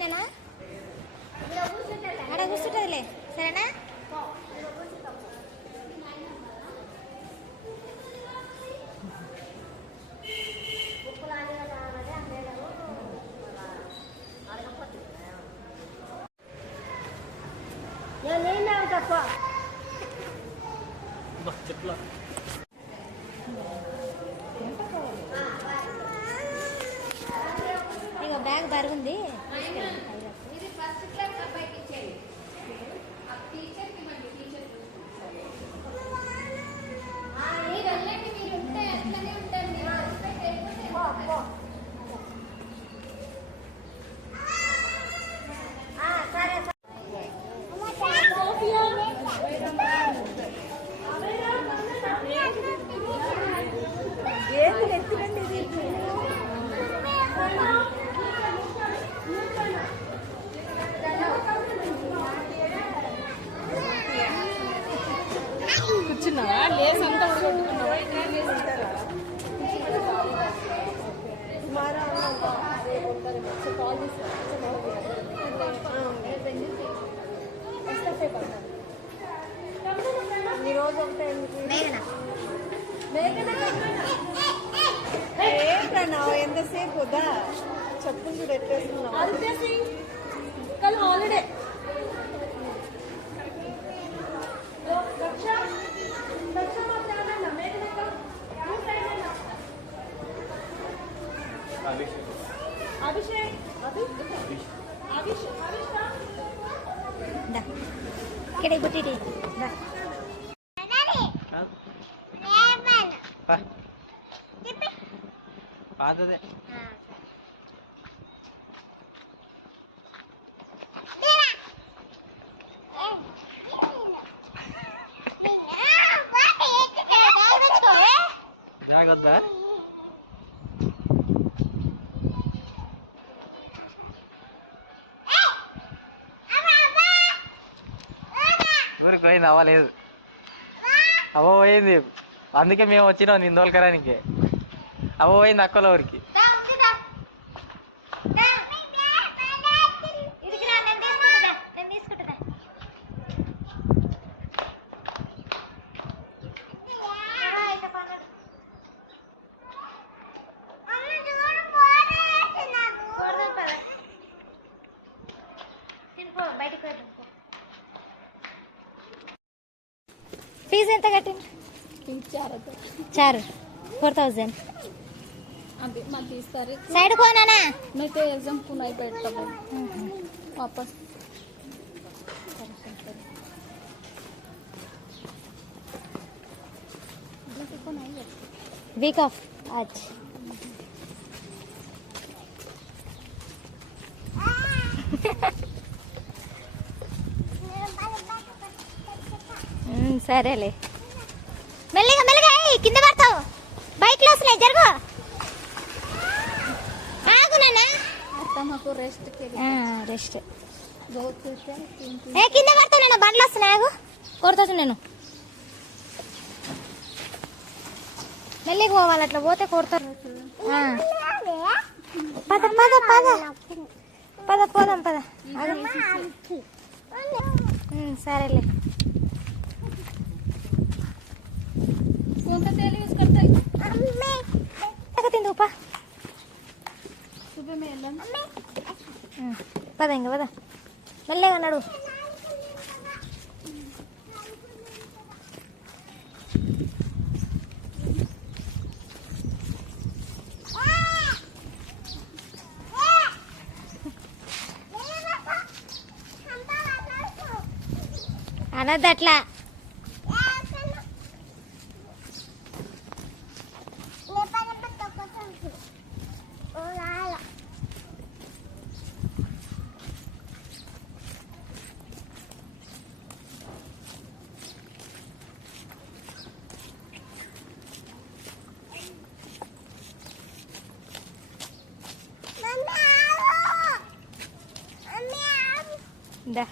పైన అక్కడ కూర్చుంటుందిలే సరేనా. ఇక బ్యాగ్ బరుగుంది. కూర్చున్నావా? లేస్ అంతా కొట్టుకున్నావా? ఏంటన్నావు? ఎంతసేపు వద్దా చెప్పులు కూడా ఎట్టేస్తున్నావు. కల్ హాలిడే ఇక్కడ బుట్టి పాతదే జాగ్రత్త. ఊరికి పోయింది అవ్వలేదు. అవ్వ పోయింది, అందుకే మేము వచ్చినాం నేను తోలుకరానికి. అవ్వ పోయింది అక్కల ఊరికి. ఫీజు ఎంత కట్టింది? 4,000 अभी मैं 30 तारीख साइड को ना ना मैं तो एग्जाम को नहीं बैठता हूँ वापस वीक ऑफ आज. సరేలే మెల్లిగా మెల్లిగా కింద పడతావు. బైక్ లో వస్తున్నాయి జరుగు. ఆగునా మాకు రెస్ట్ రెస్ట్ కింద పడతావు. నేను బండ్లు వస్తున్నాయి ఆగు కొడతా. నేను మెల్లిగా పోవాలి, అట్లా పోతే కొడతారు. పద పద పద పద పోదాం పద. సరేలే తిందుపా పద ఇంక పద మెల్లగా అన్నాడు. అనద్దు అట్లా. dah